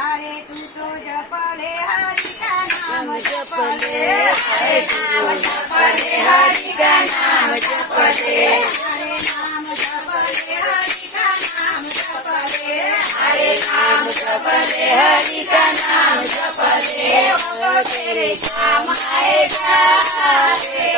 अरे तू तो जपले हरि का नाम जपले, हरे नाम जपले हरि का नाम जपले, हरे नाम जपले हरि का नाम जपले, हरे नाम जपले हरि का नाम जपले, वो तेरे काम आएगा रे।